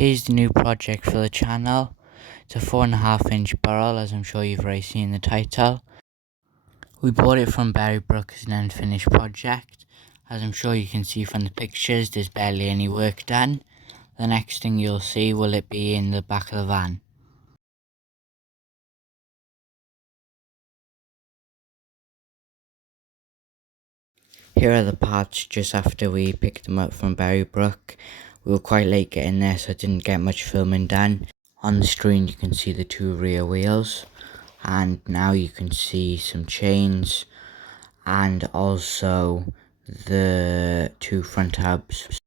Here's the new project for the channel. It's a 4.5-inch burrell, as I'm sure you've already seen the title. We bought it from Berrybrook as an unfinished project. As I'm sure you can see from the pictures, there's barely any work done. The next thing you'll see will it be in the back of the van. Here are the parts just after we picked them up from Berrybrook. We were quite late getting there, so I didn't get much filming done. On the screen you can see the two rear wheels, and now you can see some chains and also the two front hubs.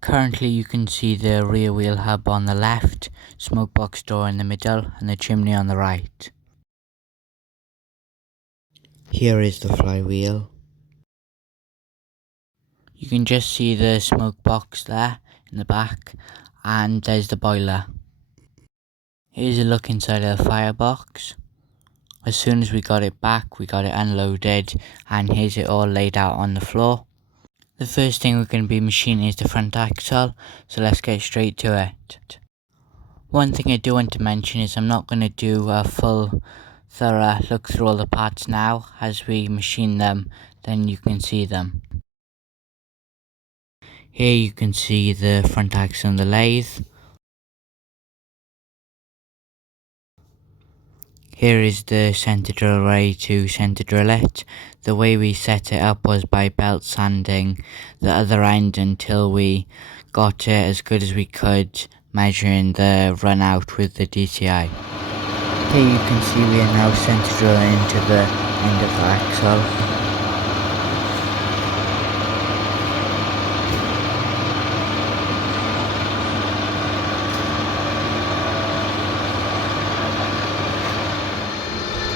Currently you can see the rear wheel hub on the left, smoke box door in the middle, and the chimney on the right. Here is the flywheel. You can just see the smoke box there in the back, and there's the boiler. Here's a look inside of the firebox. As soon as we got it back, we got it unloaded, and here's it all laid out on the floor. The first thing we're going to be machining is the front axle, so let's get straight to it. One thing I do want to mention is I'm not going to do a full thorough look through all the parts now. As we machine them, then you can see them. Here you can see the front axle on the lathe. Here is the centre drill ready to centre drill it. The way we set it up was by belt sanding the other end until we got it as good as we could, measuring the run out with the DCI. Here you can see we are now centre drilling into the end of the axle.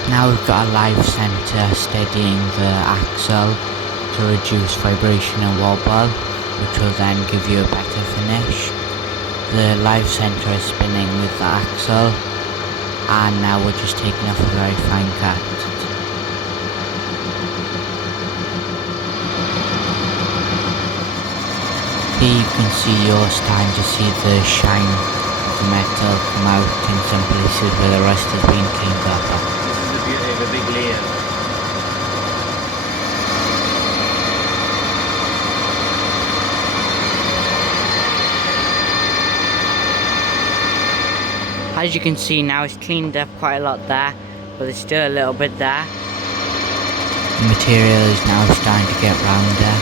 Now we've got a live centre steadying the axle to reduce vibration and wobble, which will then give you a better finish. The live centre is spinning with the axle, and now we're just taking off a very fine cut. Here you can see you're starting to see the shine of the metal come out in some places where the rust has been cleaned up. A big layer. As you can see now, it's cleaned up quite a lot there, but there's still a little bit there. The material is now starting to get rounder.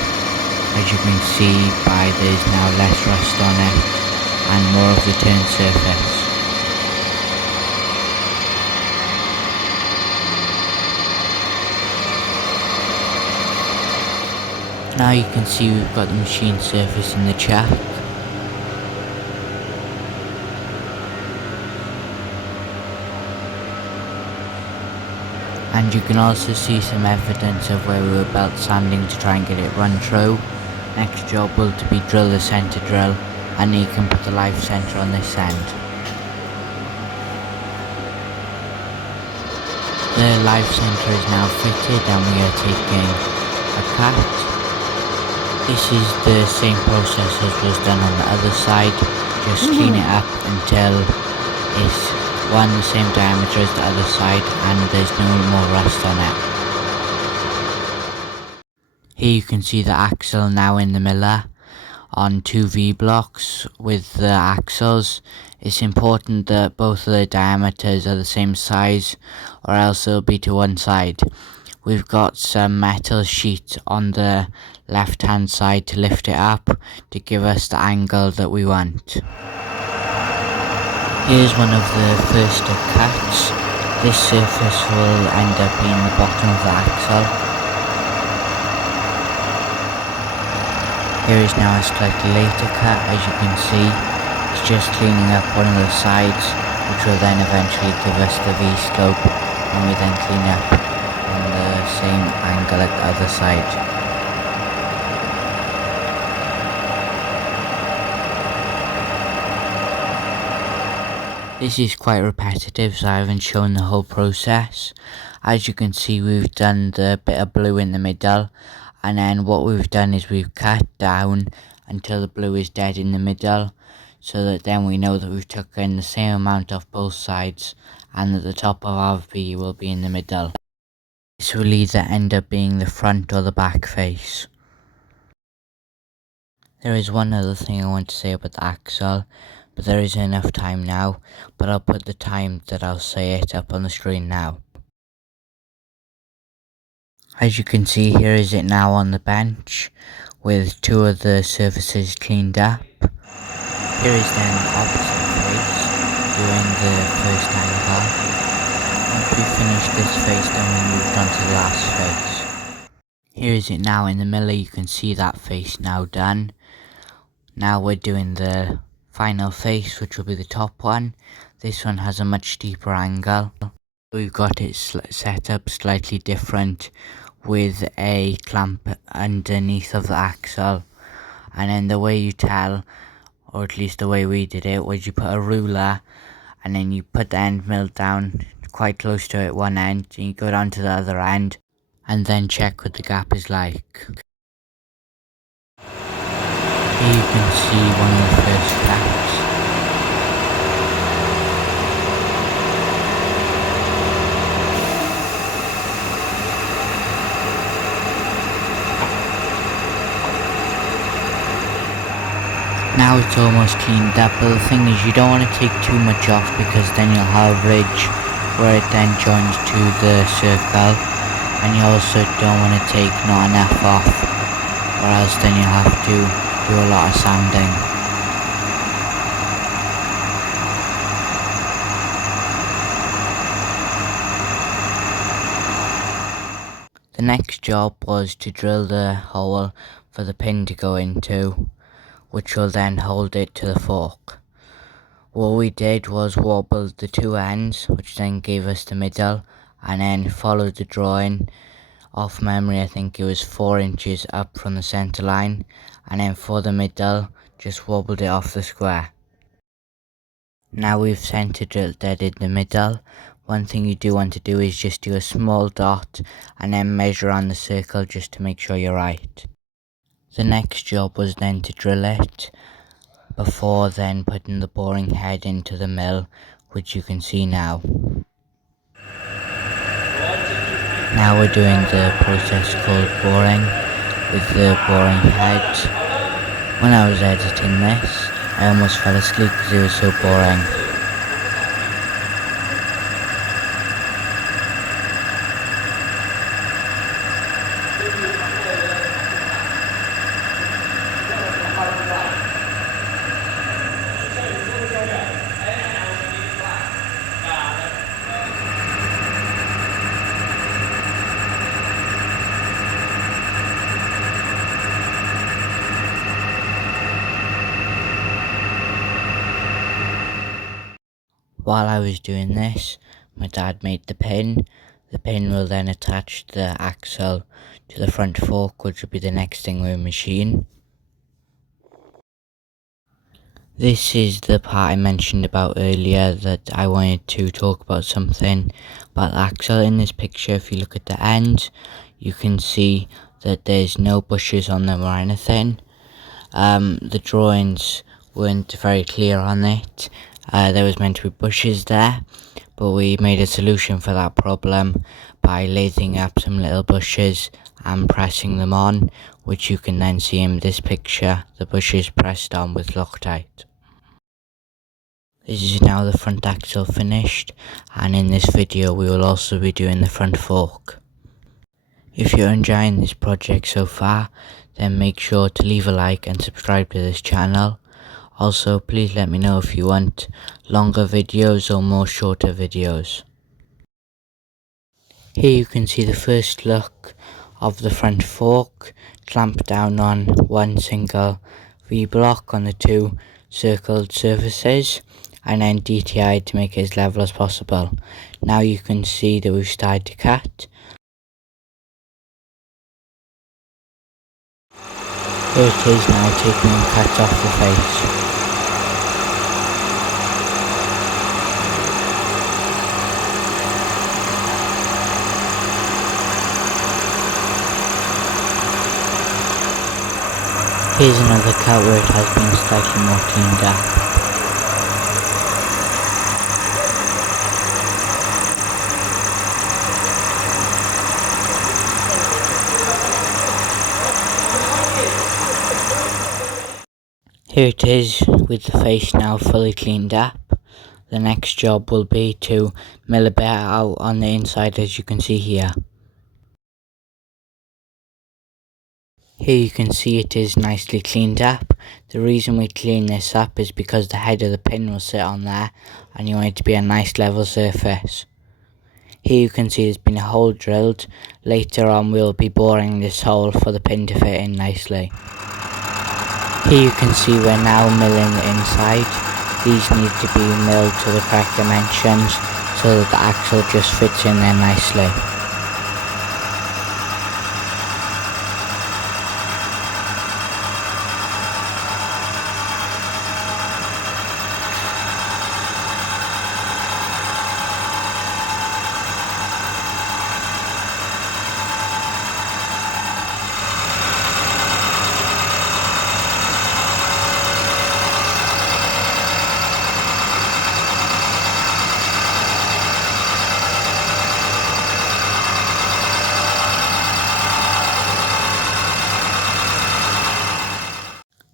As you can see there's now less rust on it and more of the turn surface. Now you can see we've got the machine surface in the chuck. And you can also see some evidence of where we were belt sanding to try and get it run true. Next job will to be drill the centre drill, and you can put the live centre on this end. The live centre is now fitted and we are taking a cut. This is the same process as was done on the other side, just clean it up until it's the same diameter as the other side and there's no more rust on it. Here you can see the axle now in the miller on two V-blocks with the axles. It's important that both of the diameters are the same size or else it'll be to one side. We've got some metal sheet on the left hand side to lift it up to give us the angle that we want. Here's one of the first cuts. This surface will end up being the bottom of the axle. Here is now a slightly later cut. As you can see, it's just cleaning up one of the sides, which will then eventually give us the V-scope, and we then clean up on the same angle at the other side. This is quite repetitive, so I haven't shown the whole process. As you can see, we've done the bit of blue in the middle, and then what we've done is we've cut down until the blue is dead in the middle so that then we know that we've taken the same amount off both sides and that the top of our V will be in the middle. This will either end up being the front or the back face. There is one other thing I want to say about the axle, but there isn't enough time now, but I'll put the time that I'll say it up on the screen now. As you can see, here is it now on the bench, with two of the surfaces cleaned up. Here is then the opposite face, doing the first angle. Once we finished this face, then we moved on to the last face. Here is it now in the mirror, you can see that face now done. Now we're doing the final face, which will be the top one. This one has a much steeper angle. We've got it set up slightly different with a clamp underneath of the axle. And then the way you tell, or at least the way we did it, was you put a ruler and then you put the end mill down quite close to it one end, and you go down to the other end and then check what the gap is like. Here you can see one of the first gaps. Now it's almost cleaned up, but the thing is you don't want to take too much off because then you'll have a ridge where it then joins to the circle, and you also don't want to take not enough off, or else then you'll have to do a lot of sanding. The next job was to drill the hole for the pin to go into, which will then hold it to the fork. What we did was wobble the two ends, which then gave us the middle, and then followed the drawing. Off memory, I think it was 4 inches up from the centre line, and then for the middle, just wobbled it off the square. Now we've centre drilled dead in the middle. One thing you do want to do is just do a small dot and then measure on the circle just to make sure you're right. The next job was then to drill it, before then putting the boring head into the mill, which you can see now. Now we're doing the process called boring, with the boring head. When I was editing this, I almost fell asleep because it was so boring. While I was doing this, my dad made the pin. The pin will then attach the axle to the front fork, which will be the next thing we machine. This is the part I mentioned about earlier, that I wanted to talk about something about the axle. In this picture, if you look at the end, you can see that there's no bushes on them or anything. The drawings weren't very clear on it. There was meant to be bushes there, but we made a solution for that problem by lasing up some little bushes and pressing them on, which you can then see in this picture, the bushes pressed on with Loctite. This is now the front axle finished, and in this video we will also be doing the front fork. If you're enjoying this project so far, then make sure to leave a like and subscribe to this channel. Also, please let me know if you want longer videos or more shorter videos. Here you can see the first look of the front fork, clamped down on one single V-block on the two circled surfaces, and then DTI'd to make it as level as possible. Now you can see that we've started to cut. Here it is now, taking the cut off the face. Here's another cut where it has been slightly more cleaned up. Here it is with the face now fully cleaned up. The next job will be to mill a bit out on the inside, as you can see here. Here you can see it is nicely cleaned up. The reason we clean this up is because the head of the pin will sit on there and you want it to be a nice level surface. Here you can see there's been a hole drilled. Later on we'll be boring this hole for the pin to fit in nicely. Here you can see we're now milling the inside. These need to be milled to the correct dimensions so that the axle just fits in there nicely.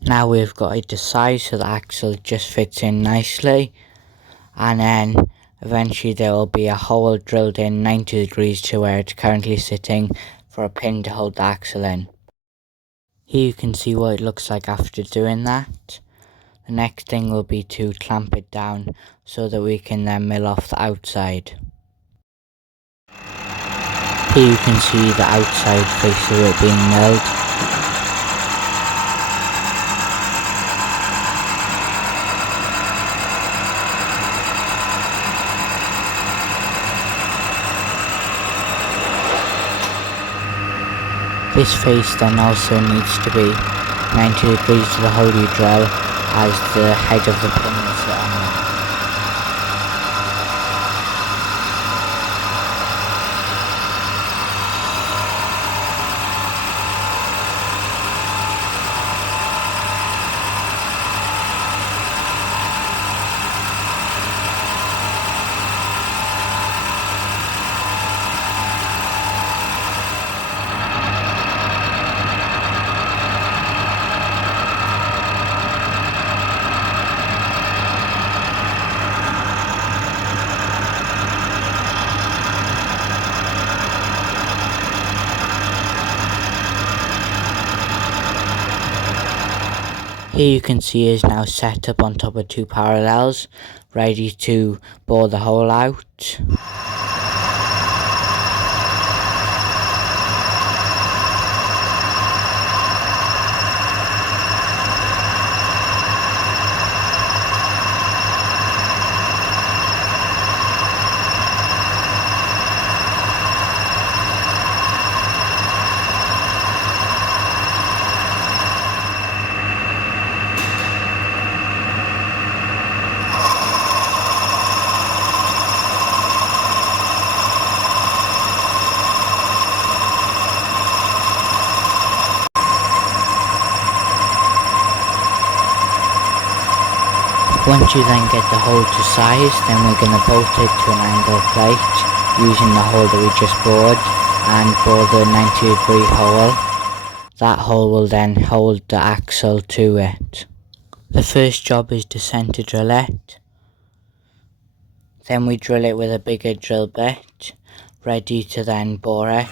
Now we've got it to size so the axle just fits in nicely, and then eventually there will be a hole drilled in 90 degrees to where it's currently sitting for a pin to hold the axle in. Here you can see what it looks like after doing that. The next thing will be to clamp it down so that we can then mill off the outside. Here you can see the outside face of it being milled. This face then also needs to be 90 degrees to the hole you drill, as the head of the pin will sit on there. Here you can see it is now set up on top of two parallels, ready to bore the hole out. Once you then get the hole to size, then we're going to bolt it to an angle plate using the hole that we just bored, and bore the 90-degree hole. That hole will then hold the axle to it. The first job is to center drill it. Then we drill it with a bigger drill bit, ready to then bore it.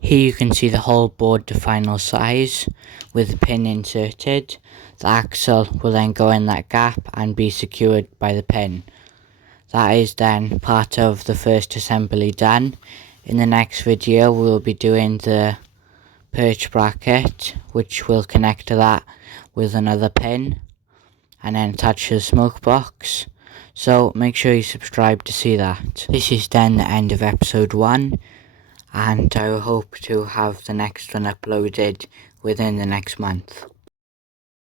Here you can see the hole bored to final size with the pin inserted. The axle will then go in that gap and be secured by the pin. That is then part of the first assembly done. In the next video we'll be doing the perch bracket, which will connect to that with another pin and then attach to the smoke box. So make sure you subscribe to see that. This is then the end of episode 1, and I hope to have the next one uploaded within the next month.